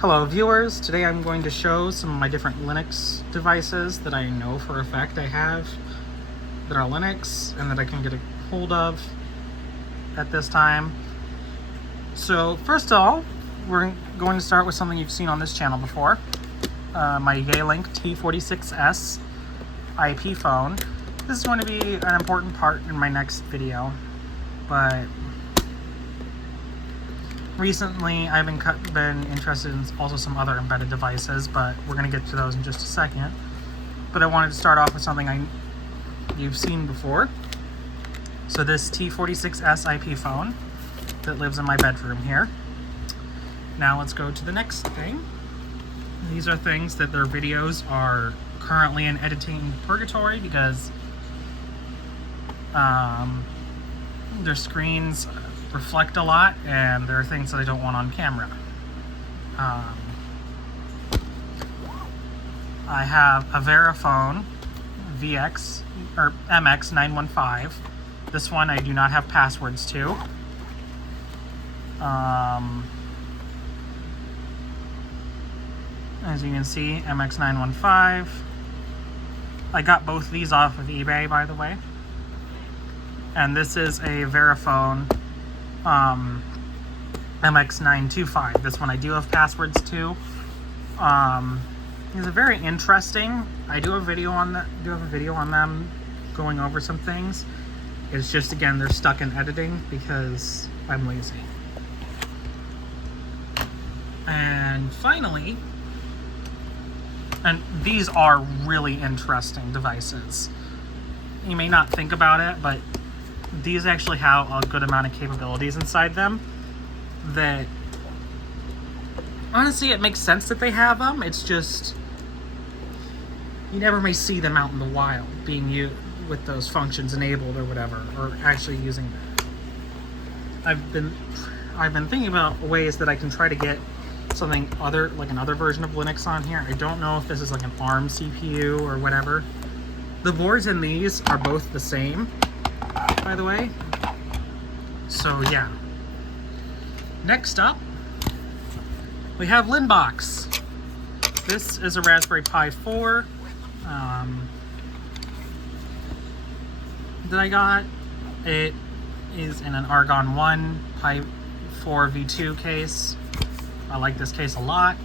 Hello viewers, today I'm going to show some of my different Linux devices that I know for a fact I have that are Linux and that I can get a hold of at this time. So first of all, we're going to start with something you've seen on this channel before, my Yealink T46S IP phone. This is going to be an important part in my next video, but recently, I've been interested in also some other embedded devices, but we're going to get to those in just a second. But I wanted to start off with something you've seen before. So this T46S IP phone that lives in my bedroom here. Now let's go to the next thing. These are things that their videos are currently in editing purgatory because their screens reflect a lot, and there are things that I don't want on camera. I have a Verifone VX or MX915. This one I do not have passwords to. As you can see, MX915. I got both these off of eBay, by the way. And this is a Verifone MX925. This one I do have passwords to. It's a very interesting. I do have a video on that. Them going over some things. It's just, again, they're stuck in editing because I'm lazy. And finally, and these are really interesting devices. You may not think about it, but these actually have a good amount of capabilities inside them that, honestly, it makes sense that they have them. It's just, you never may see them out in the wild being used with those functions enabled or whatever, or actually using that. I've been thinking about ways that I can try to get something other, like another version of Linux on here. I don't know if this is like an ARM CPU or whatever. The boards in these are both the same, by the way. So yeah. Next up, we have Linbox. This is a Raspberry Pi 4 that I got. It is in an Argon 1 Pi 4 V2 case. I like this case a lot.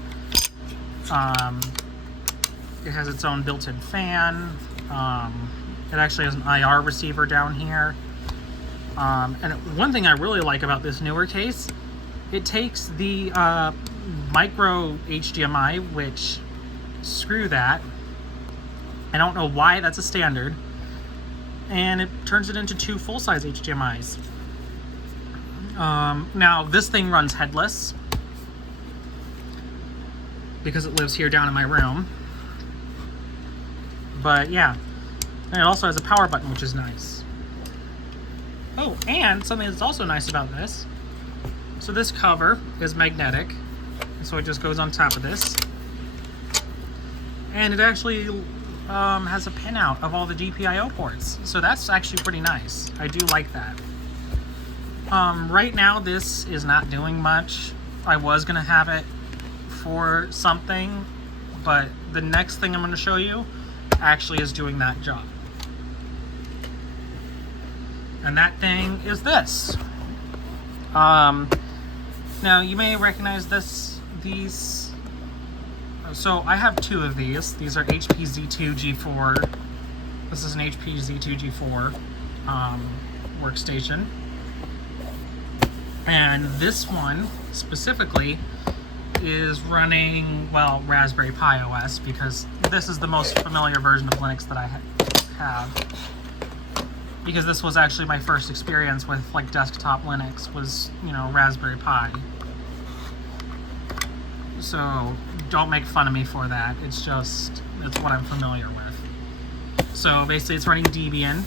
It has its own built-in fan. It actually has an IR receiver down here. And one thing I really like about this newer case, it takes the micro HDMI, which, screw that. I don't know why that's a standard. And it turns it into two full-size HDMIs. Now, this thing runs headless because it lives here down in my room. But yeah, and it also has a power button, which is nice. Oh, and something that's also nice about this, so this cover is magnetic, so it just goes on top of this. And it actually has a pinout of all the GPIO ports, so that's actually pretty nice. I do like that. Right now, this is not doing much. I was going to have it for something, but the next thing I'm going to show you actually is doing that job. And that thing is this. Now you may recognize these. So I have two of these. These are HP Z2 G4. This is an HP Z2 G4 workstation. And this one specifically is running, well, Raspberry Pi OS, because this is the most familiar version of Linux that I have. Because this was actually my first experience with like desktop Linux was, Raspberry Pi. So don't make fun of me for that. It's what I'm familiar with. So basically it's running Debian.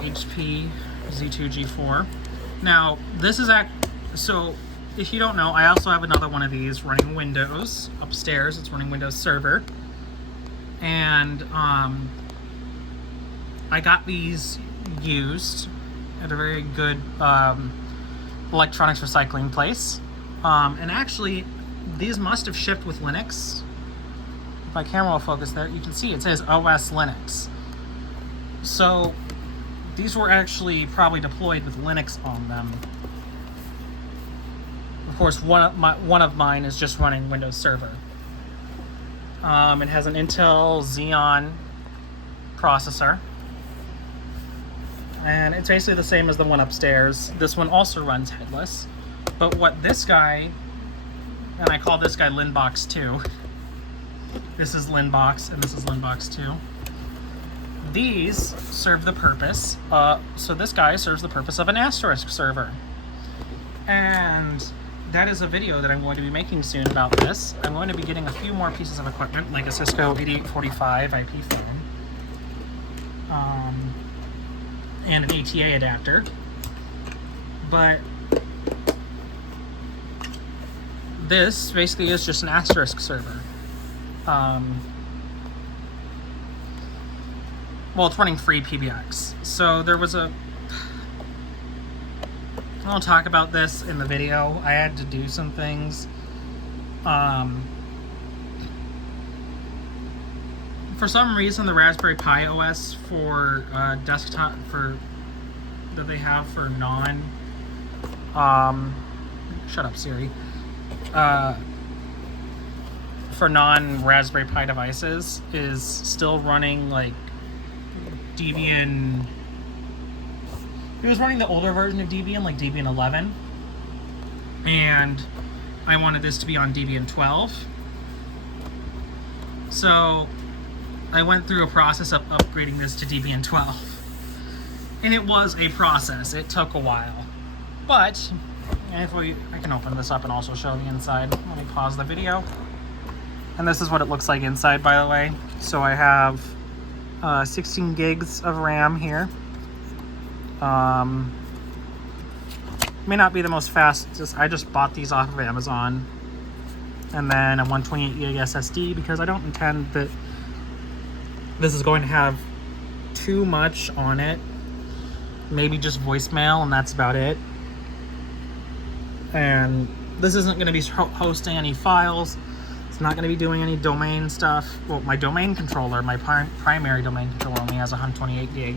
HP Z2 G4. Now, this is so if you don't know, I also have another one of these running Windows upstairs. It's running Windows Server. And I got these used at a very good electronics recycling place. And actually, these must have shipped with Linux. If my camera will focus there, you can see it says OS Linux. So these were actually probably deployed with Linux on them. Of course, one of mine is just running Windows Server. It has an Intel Xeon processor. And it's basically the same as the one upstairs. This one also runs headless. But what this guy, and I call this guy Linbox 2. This is Linbox, and this is Linbox 2. These serve the purpose, so this guy serves the purpose of an Asterisk server. And that is a video that I'm going to be making soon about this. I'm going to be getting a few more pieces of equipment, like a Cisco 8845 IP phone, and an ATA adapter. But this basically is just an Asterisk server. Well, it's running free PBX. So there was a... I'll talk about this in the video. I had to do some things. For some reason, the Raspberry Pi OS for desktop that they have for non... shut up, Siri. For non-Raspberry Pi devices is still running like Debian. It was running the older version of Debian, like Debian 11, and I wanted this to be on Debian 12. So I went through a process of upgrading this to Debian 12, and it was a process. It took a while, but I can open this up and also show the inside. Let me pause the video. And this is what it looks like inside, by the way. So I have 16 gigs of RAM here. May not be the most fastest. I just bought these off of Amazon. And then a 128 gig SSD, because I don't intend that this is going to have too much on it. Maybe just voicemail, and that's about it. And this isn't going to be hosting any files. It's not going to be doing any domain stuff. Well, my domain controller, my primary domain controller only has a 128 gig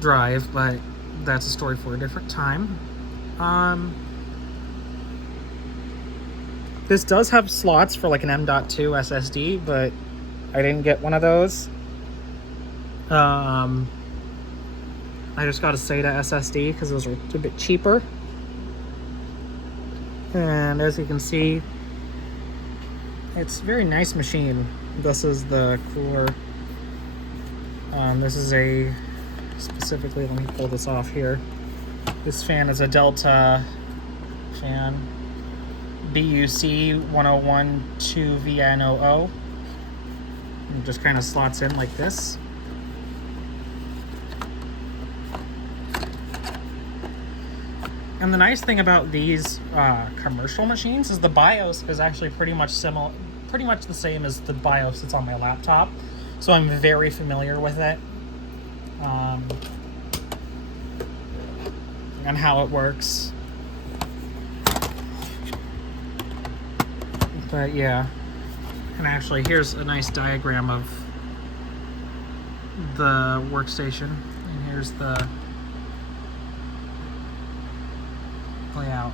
drive, but that's a story for a different time. This does have slots for like an M.2 SSD, but I didn't get one of those. I just got a SATA SSD because those are a bit cheaper. And as you can see, it's a very nice machine. This is the cooler. This is specifically, let me pull this off here. This fan is a Delta fan. BUC 1012VNOO. It just kind of slots in like this. And the nice thing about these commercial machines is the BIOS is actually pretty much the same as the BIOS that's on my laptop. So I'm very familiar with it. And how it works. But yeah. And actually, here's a nice diagram of the workstation. And here's the layout.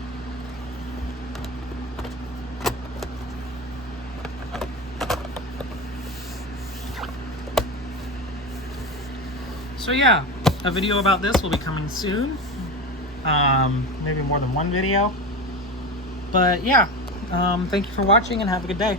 So yeah, a video about this will be coming soon. Maybe more than one video. But yeah, thank you for watching and have a good day.